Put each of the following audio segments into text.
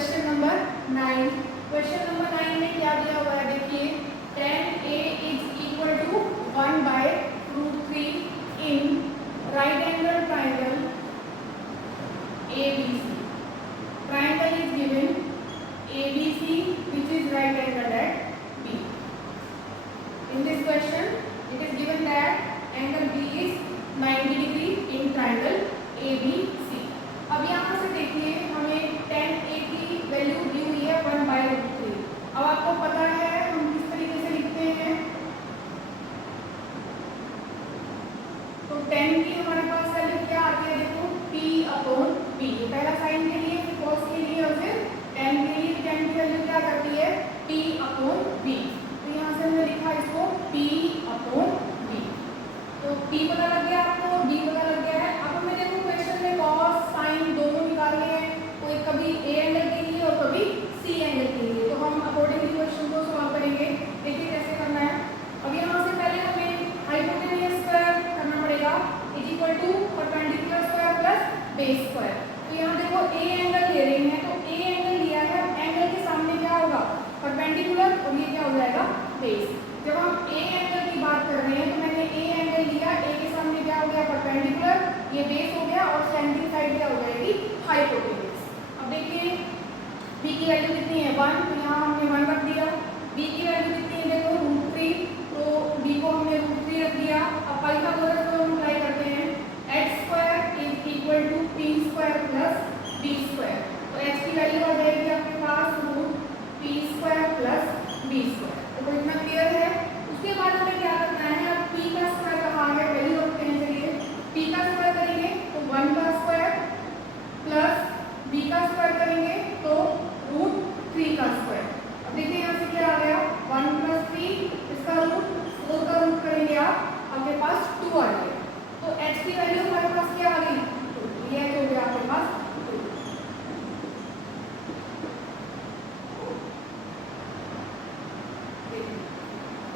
Question number 9। Question number 9 में क्या दिया हुआ है देखिए, tan A is equal to 1/√3 in right angle triangle ABC। Triangle is given ABC which is right angled at B. In this question it is given that angle B is 90 degree in triangle ABC। अब यहाँ से देखिए हमें tan A की value दी हुई है 1/√3। अब आपको पता है हम किस तरीके से लिखते हैं, तो tan की हमारे पास वैल्यू क्या आती है देखो, P/B। पहला साइन के लिए, फिर cos के लिए और फिर tan के लिए। tan की वैल्यू क्या करती है, P/B। तो यहाँ से हमने लिखा इसको P/B। तो P पता लग गया आपको, B पता लग गया है। अब हमें देखो क्वेश्चन में cos sin दोनों निकालने हैं, कोई कभी A एंगल के लिए और कभी C एंगल के लिए। तो हम अकॉर्डिंगली क्वेश्चन को सॉल्व करेंगे। देखिए कैसे करना है। अब यहाँ से पहले हमें हाइपोटेन्यूज स्क्वायर करना पड़ेगा is equal to perpendicular square plus base square. तो यहाँ देखो A एंगल ले रहे हैं, तो A एंगल लिया है, एंगल के सामने क्या होगा, परपेंडिकुलर, और ये क्या हो जाएगा, बेस। जब हम A एंगल की बात कर रहे हैं तो मैंने A एंगल लिया, A के सामने क्या हो गया, परपेंडिकुलर, ये बेस हो गया, और सेंटरिंग साइड क्या हो जाएगी, हाइपोटेन्यूज। अब देखिए B की वैल्यू कितनी है 1, तो यहाँ हमने 1 रख दिया। B की वैल्यू कितनी है देखो √3, तो B को हमने √3 रख दिया। अब पाइथागोरस को हम अप्लाई करते हैं, h² is equal to p² plus b²। तो h की वैल्यू आ जाएगी आपके पास √p² प्लस b²। तो इतना क्लियर है। उसके बाद हमें क्या करना है, अब p का स्क्वायर कहाँ है, वैल्यू रखते हैं। चलिए p का स्क्वायर करेंगे तो 1 का स्क्वायर प्लस b का स्क्वायर करेंगे तो √3 का स्क्वायर। अब देखिए यहाँ से क्या आ गया, 1 + 3, इसका रूट 4 का रूट करेंगे आप, आपके पास 2 आ गया। तो h की वैल्यू हमारे पास क्या आ गई, ये हो गया आपके पास 2।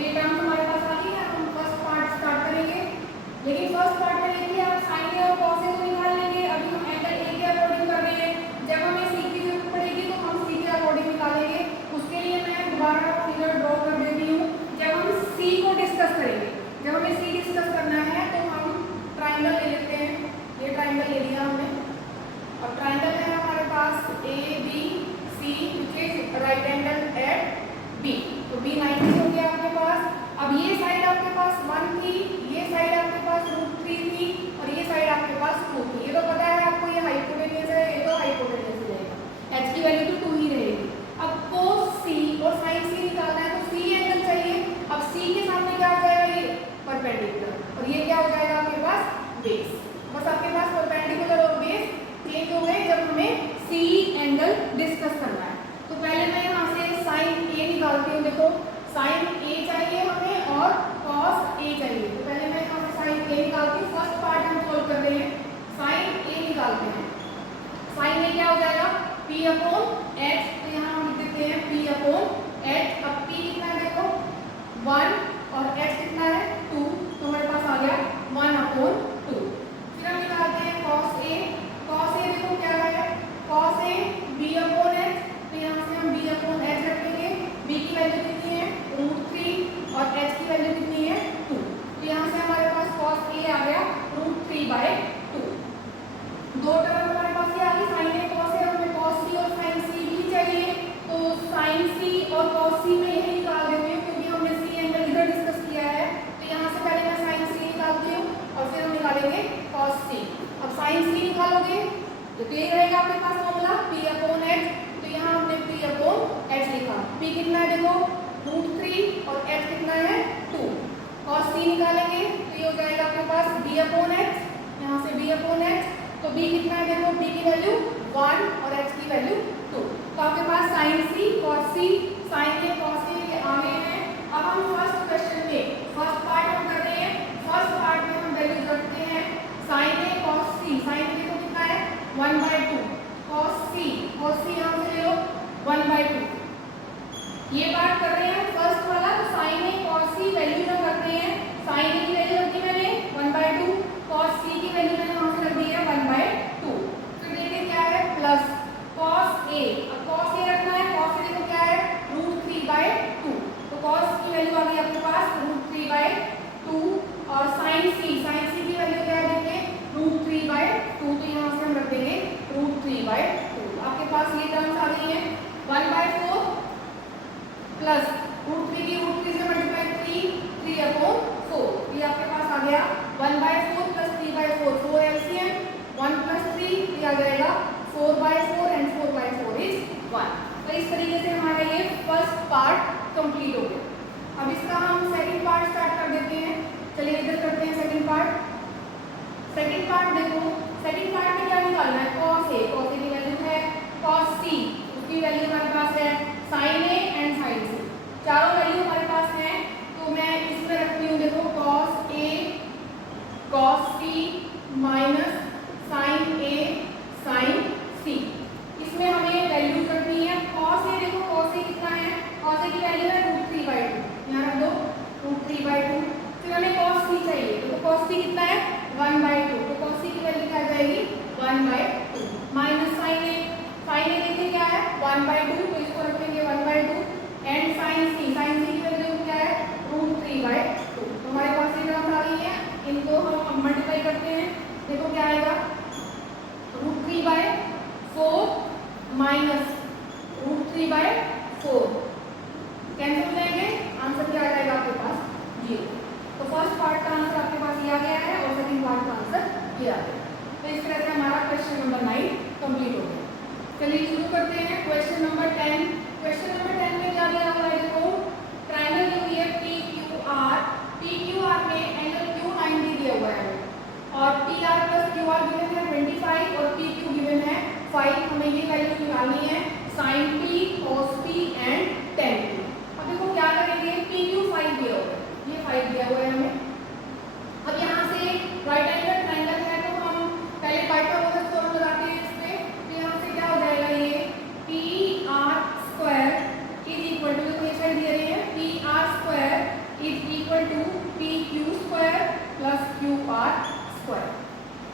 ये टर्म हमारे पास आ गई है। हम फर्स्ट पार्ट स्टार्ट करेंगे, लेकिन फर्स्ट पार्ट में देखिए आप साइन और कॉस को निकाल लेंगे। अभी हम एंगल ए के अकॉर्डिंग कर रहे हैं, जब हमें सी की जरूरत पड़ेगी तो हम सी के अकॉर्डिंग निकालेंगे। उसके लिए मैं दोबारा फिगर ड्रॉ कर देती हूँ। जब हम सी को डिस्कस करेंगे, जब हमें सी डिस्कस करना है तो हम ट्राइंगल ले लेते हैं। ये ट्राइंगल ले लिया हमने, और ट्राइंगल है हमारे पास ABC which is right angle at B। तो B 90 हो गया आपके पास। अब ये साइड आपके पास 1 थी, ये साइड आपके पास √3 थी, और ये साइड आपके पास 2 थी। ये तो पता है आपको, ये हाइपोटेन्यूज है, ये तो हाइपोटेन्यूज रहेगा। h की वैल्यू तो 2 ही रहेगी। अब cos C और sin C निकालना है, तो C एंगल चाहिए। अब C के सामने क्या हो जाएगा, ये परपेंडिकुलर, और ये क्या हो जाएगा आपके पास, बेस। बस आपके पास परपेंडिकुलर और बेस चेंज हो गए जब हमें C एंगल डिस्कस करना है। तो पहले मैं यहाँ से sin A निकालती हूँ। देखो sin A चाहिए हमें और cos A चाहिए। तो पहले मैं यहाँ से sin A निकालती हूँ। फर्स्ट पार्ट हम सोल्व कर रहे हैं, sin A निकालते हैं। sin A क्या हो जाएगा, P/H। तो यहाँ हम लिख देते हैं P/H। अब P कितना है देखो 1, और H कितना है 2, तो हमारे पास आ गया 1/2। फिर हम निकालते हैं cos A। cos A देखो क्या है, cos A B/H। तो यहाँ से हम B/H रखेंगे। B की वैल्यू कितनी है √3, और H की वैल्यू कितनी है 2। तो यहाँ से हमारे पास cos A आ गया √3/2। दो टर्म हमारे पास ये आ गई, sin A cos A। हमें cos C और sin C भी चाहिए, तो sin C और cos C में यही निकाल देते हैं, क्योंकि हमने C एंगल इधर डिस्कस किया है। तो यहाँ से पहले मैं sin C निकालती हूँ, और फिर हम निकालेंगे cos C। अब sin C निकालोगे तो यही रहेगा आपके पास फॉर्मूला P/H। तो यहाँ हमने P/H लिखा। P कितना है देखो √3, और H कितना है 2। cos C निकालेंगे तो ये हो जाएगा आपके पास B/H, यहाँ से B/H। तो B कितना है देखो, B की वैल्यू 1 और H की वैल्यू 2। तो आपके पास sin C cos C, sin A cos A ये आ गए हैं। अब हम फर्स्ट क्वेश्चन में फर्स्ट पार्ट हम कर रहे हैं। फर्स्ट पार्ट में हम वैल्यू रखते हैं sin A cos C। sin A को कितना है 1/2, cos C यहाँ से ले लो 1/2। ये पार्ट कर रहे हैं फर्स्ट वाला, तो sin A cos C value हम रख रहे हैं। sin A की वैल्यू रख दी मैंने 1/2, cos C की वैल्यू मैंने वहां से रख दी है 1/2। फिर देखिए क्या है, प्लस cos A। अब 1/4 प्लस 3/4 4 एलसीएम 1 प्लस 3 ये आ जाएगा 4/4 एंड 4/4 इज 1। तो इस तरीके से हमारा ये फर्स्ट पार्ट कंप्लीट हो गया। अब इसका हम सेकंड पार्ट स्टार्ट कर देते हैं। चलिए इधर करते हैं सेकंड पार्ट। सेकंड पार्ट देखो, सेकंड पार्ट में क्या निकालना है, cos A, cos A की वैल्यू है cos C, उसकी वैल्यू हमारे पास है sin A and sin C, चारों वैल्यू हमारे पास हैं। तो मैं इसमें रखती हूँ देखो cos A cos C minus sin A sin C, इसमें हमें वैल्यू करनी है। cos A देखो cos A कितना है, cos A की वैल्यू है √3/2, यहाँ रख दो √3/2। फिर हमें cos C चाहिए, तो cos C कितना है 1/2, तो cos C की वैल्यू क्या आ जाएगी 1/2 minus sin A, sin A देखिए क्या है 1/2, तो इसको रखेंगे 1/2 and sin C, sin C की वैल्यू क्या है √3/2। तो हमारे पास ये टर्म आ गई है, इनको हम मल्टीप्लाई करते हैं। देखो क्या आएगा √3/4 माइनस √3/4 कैंसिल हो जाएंगे, आंसर क्या आ जाएगा आपके पास 0। तो फर्स्ट पार्ट का आंसर आपके पास ये आ गया है और सेकंड पार्ट का आंसर ये आ गया। तो इस तरह से हमारा क्वेश्चन नंबर 9 कंप्लीट हो गया। चलिए शुरू करते हैं क्वेश्चन नंबर 10। क्वेश्चन नंबर 10 में क्या दिया हुआ है, देखो ट्रायंगल दी हुई है PQR, PQR में एंगल Q 90 दिया हुआ है और PR प्लस QR गिवन है 25 और PQ गिवन है 5। हमें ये वैल्यू निकालनी है sin P, cos P and tan P। अब देखो क्या करेंगे, PQ 5 दिया हुआ है, ये 5 दिया हुआ है हमें। अब यहाँ से राइट एंगल ट्रायंगल है तो हम पहले पाइथागोरस थ्योरम लगाते हैं इस पे। तो यहाँ से क्या हो जाएगा, ये PR² इज इक्वल टू, देखो ये साइड दे रहे हैं PR² is equal to PQ² plus QR²,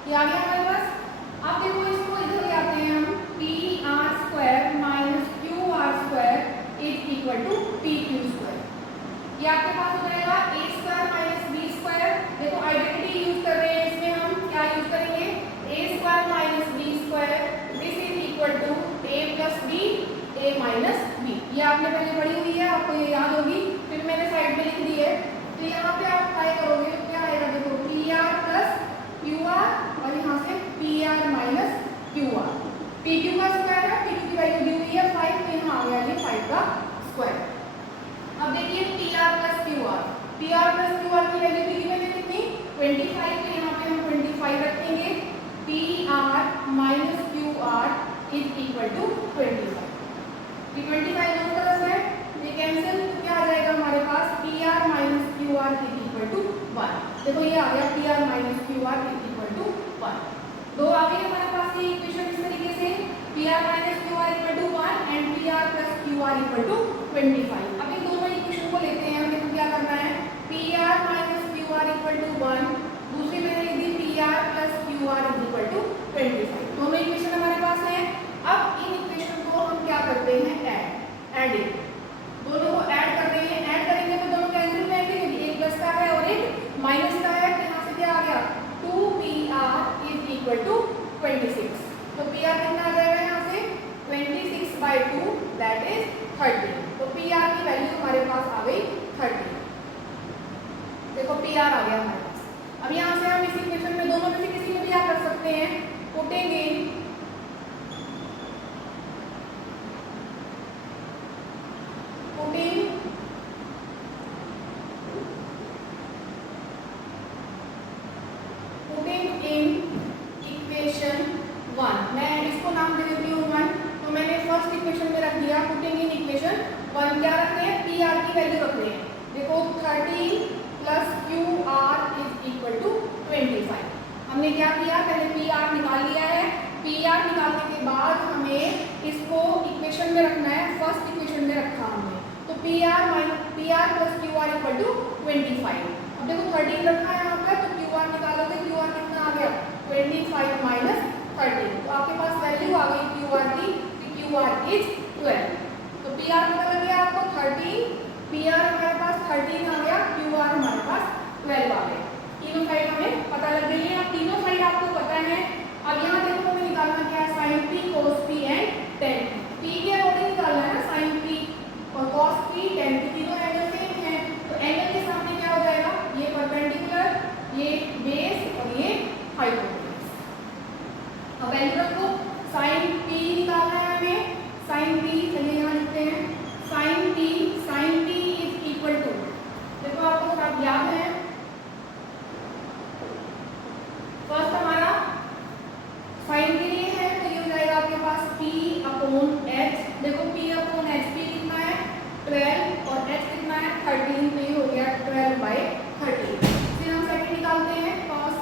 ये आ गया हमारे पास। अब देखो इसको इधर ले आते हैं हम, PR² minus QR² is equal to PQ², ये आपके पास हो जाएगा A² माइनस B²। देखो आइडेंटिटी यूज कर रहे हैं, इसमें हम क्या यूज करेंगे A² minus B², this is equal to A plus B, A minus B। ये आपने पहले पढ़ी हुई है, आपको ये याद होगी, फिर मैंने साइड में लिख दी है। तो यहाँ पे आप ट्राई करोगे तो क्या आएगा, देखो PR प्लस QR और यहाँ से PR माइनस QR, PQ का स्क्वायर है, PQ की वैल्यू दी हुई है 5, तो यहाँ आ गया ये 5 का स्क्वायर। अब देखिए PR plus QR, PR plus QR की वैल्यू दी हुई है कितनी 25, तो यहाँ पे हम 25 रखेंगे। PR minus QR is equal to 25, 25 दोनों तरफ है, ये कैंसिल, तो क्या आ जाएगा हमारे पास PR minus QR is equal to 1। देखो ये आ गया PR minus QR is equal to 1। दो आ गई हमारे पास ये इक्वेशन इस तरीके से, PR minus QR equal to 1 एंड PR plus QR equal to 25। अब इन दोनों इक्वेशन को लेते हैं, हमें क्या करना है, PR minus QR equal to 1, दूसरी मैंने लिख दी PR plus QR is equal to 25। दोनों इक्वेशन हमारे पास हैं। अब इन इक्वेशन को हम क्या करते हैं, एडिंग, दोनों को ऐड कर रहे हैं। ऐड करेंगे तो दोनों कैंसिल हो जाएंगे, एक प्लस का है और एक माइनस का है, तो यहाँ से क्या आ गया 2PR इज इक्वल टू 26। तो PR कितना आ जाएगा यहाँ से 26/2 दैट इज 30। तो PR की वैल्यू हमारे पास आ गई 30। देखो PR आ गया हमारे पास। अब यहाँ से हम इस इक्वेशन में दोनों में से किसी में भी आप रख सकते हैं, पुटिंग इन इक्वेशन 1, मैं इसको नाम दे देती हूँ 1। तो मैंने फर्स्ट इक्वेशन में रख दिया पुटिंग इन इक्वेशन 1, क्या रख रहे हैं PR की वैल्यू रख रहे हैं। देखो 30 plus QR is equal to 25। हमने क्या किया, पहले PR निकाल लिया है, PR निकालने के बाद हमें इसको इक्वेशन में रखना है, फर्स्ट इक्वेशन में रखा हमने, तो PR plus QR equal to 25। अब देखो 13 रखा है यहाँ पर, तो QR निकालोगे, QR कितना आ गया 25 माइनस 13, तो आपके पास वैल्यू आ गई QR की, QR इज 12। तो PR पता लग गया आपको 30, PR हमारे पास 13 आ गया, QR हमारे पास 12 आ गया। तीनों साइड हमें पता लग गई है। अब तीनों साइड आपको पता है। अब यहाँ देखो हमें निकालना क्या है, sin P, cos P and tan P। P के अकॉर्डिंग निकालना है ना, sin P और cos P, tan P, तीनों एंगल सेम है, तो एंगल के सामने क्या हो जाएगा, ये परपेंडिकुलर, ये बेस हाइपोटेन्यूज। अब वैल्यू रखो, साइन पी निकालना है हमें, साइन पी चलिए यहाँ लिखते हैं, sine P is equal to, देखो आपको सब याद है, फर्स्ट हमारा साइन के लिए है तो ये हो जाएगा आपके पास p अपॉन h, देखो p अपॉन h, p कितना है 12 और h कितना है 13, तो ये हो गया 12/13। फिर हम सेकंड निकालते हैं cos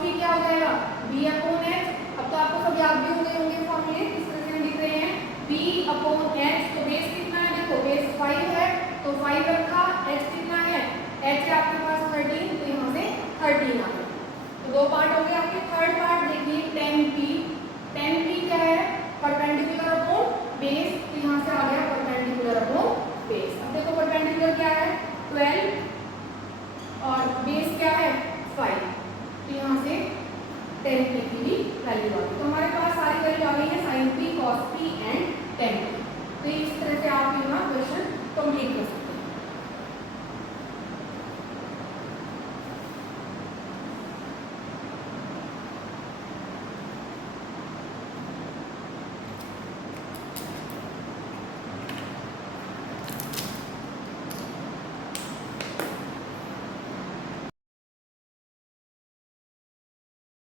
p क्या हो जाएगा b अपॉन h, अब तो आपको सब याद भी होंगे फॉर्मूले, इस तरह से हम लिख रहे हैं b अपॉन h, तो बेस कितना है, देखो बेस 5 है तो 5 रखा, h कितना है, h है आपके पास 13, तो यहाँ से 13 आ गया। तो दो पार्ट हो गए आपके। थर्ड पार्ट देखिए tan p क्या है, परपेंडिकुलर अपॉन बेस, तो यहाँ से आ गया परपेंडिकुलर अपॉन बेस। अब देखो परपेंडिकुलर क्या है 12 और बेस क्या है 5, तो यहाँ से tan p की भी वैल्यू आ गई। तो हमारे पास सारी वैल्यू आ गई है sin p, cos p and tan p। तो इस तरह से आप यहाँ क्वेश्चन कंप्लीट कर सकते हैं।